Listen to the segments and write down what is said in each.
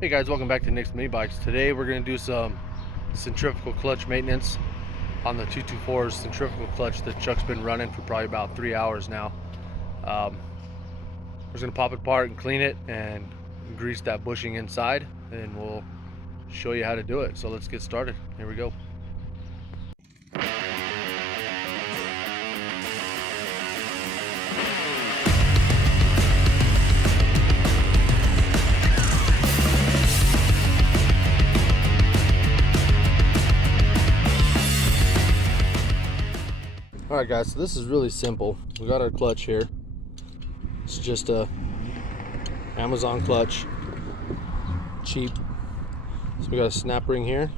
Hey guys, welcome back to Nicsminibikes. Today we're going to do some centrifugal clutch maintenance on the 224's centrifugal clutch that Chuck's been running for probably about 3 hours now. We're just going to pop it apart and clean it and grease that bushing inside, and we'll show you how to do it. So let's get started. Here we go. Alright guys, so this is really simple. We got our clutch here. It's just a Amazon clutch, cheap. So we got a snap ring here,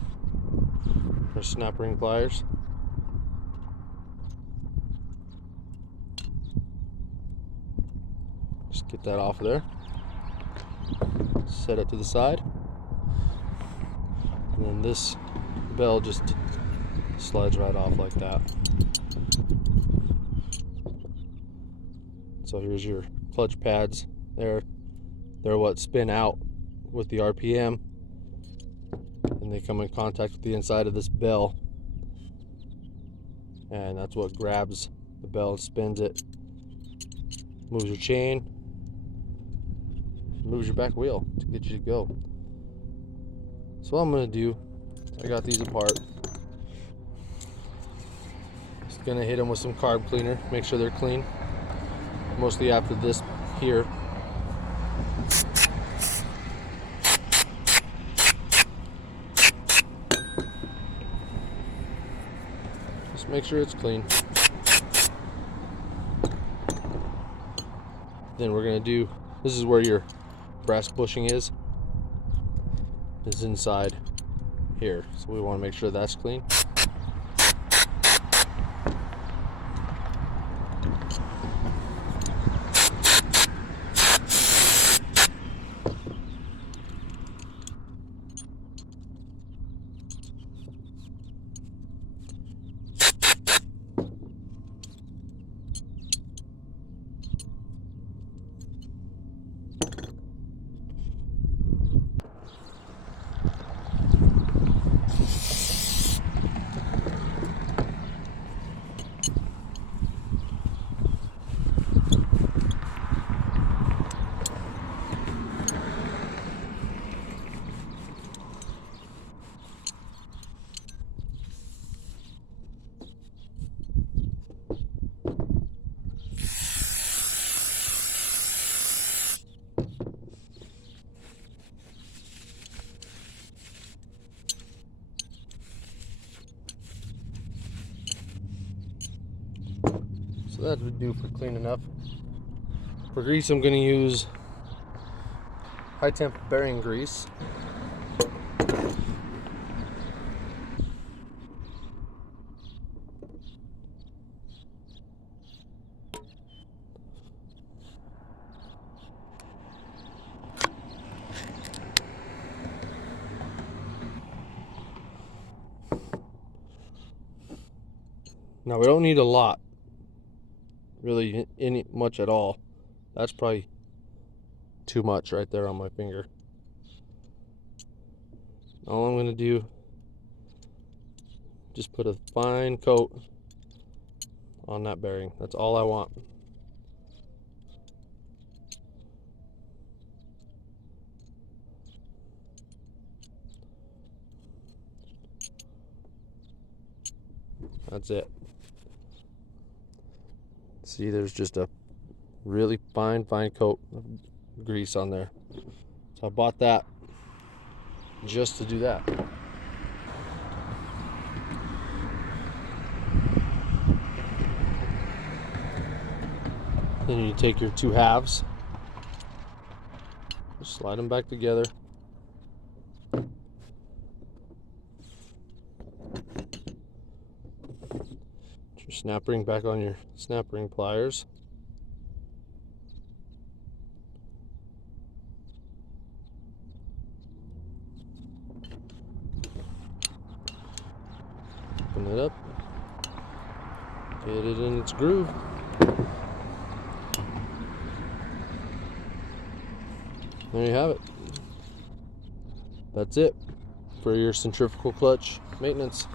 our snap ring pliers. Just get that off of there. Set it to the side. And then this bell just slides right off like that. So here's your clutch pads. They're what spin out with the RPM, and they come in contact with the inside of this bell, and that's what grabs the bell and spins it, moves your chain, moves your back wheel to get you to go. So what I'm going to do, I got these apart. Just going to hit them with some carb cleaner, make sure they're clean. Mostly after this here. Just make sure it's clean. Then we're going to do, this is where your brass bushing is inside here. So we want to make sure that's clean. So that would do for cleaning up. For grease, I'm going to use high temp bearing grease. Now we don't need a lot, really any much at all. That's probably too much right there on my finger. All I'm going to do, just put a fine coat on that bearing. That's all I want. That's it. See, there's just a really fine coat of grease on there. So I bought that just to do that. Then you take your two halves, just slide them back together. Put your snap ring back on your snap ring pliers. Open it up, get it in its groove. There you have it. that's it for your centrifugal clutch maintenance.